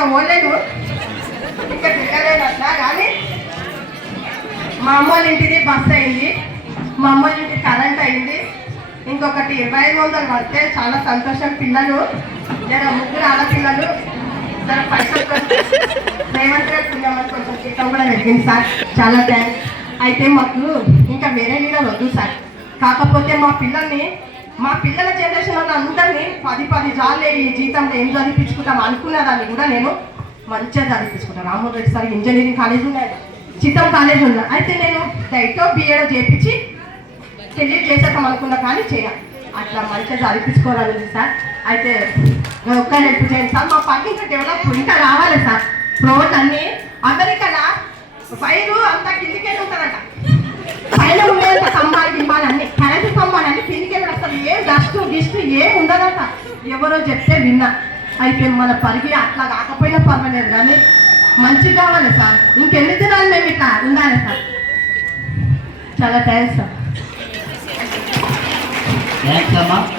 ఇంకా పోలేదు, ఇంకా తిరగలేదు అట్లా. కానీ మా అమ్మ వాళ్ళ ఇంటిది బస్సు అయింది, మా అమ్మ వాళ్ళ ఇంటికి కరెంట్ అయింది. ఇంకొకటి 2500 పడితే చాలా సంతోషం. పిల్లలు జర ముగ్గురు ఆడపిల్లలు జర పైసలు రేవంత్ రెడ్డి పుణ్యమని కొంచెం జీతం కూడా పెట్టింది సార్, చాలా థ్యాంక్స్. అయితే మాకు ఇంకా వేరే లీడర్ వద్దు సార్, కాకపోతే మా పిల్లల జనరేషన్ వాళ్ళు అందరినీ 10 జాలే ఈ జీతంలో ఏం చదివించుకుంటాం అనుకున్నదాన్ని కూడా నేను మంచిగా చదివించుకుంటాను. Rammohan Reddy sir engineering college ఉన్నాయి, చిత్తం కాలేజ్ ఉన్నా. అయితే నేను డైటో బిఏడో చేయించి పెళ్లి చేసేద్దాం అనుకున్నా, కానీ చేయాలి అట్లా మంచిగా చదివించుకోవాలని సార్. అయితే ఒక్క హెల్ప్ చేయండి సార్, మా పని ఇంకా డెవలప్ ఇంకా రావాలి సార్. రోడ్ అన్నీ అమెరికాలో ఫైర్ అంతా కిందికెళ్ళి ఉంటుందట, పైన ఉండేంత స్తంభాలు గింబాలన్నీ కరెంటు స్తంభాలన్నీ కిందికెళ్ళి అసలు ఏ డస్ట్ గిస్ట్ ఏం ఉండదట, ఎవరో చెప్తే విన్నా. అయితే మన పరిగి అట్లా కాకపోయినా పర్వాలేదు, కానీ మంచిగా కావాలి సార్. ఇంకెన్ని దినాలు మేము ఇట్లా ఉండాలి సార్. చాలా థ్యాంక్స్ సార్.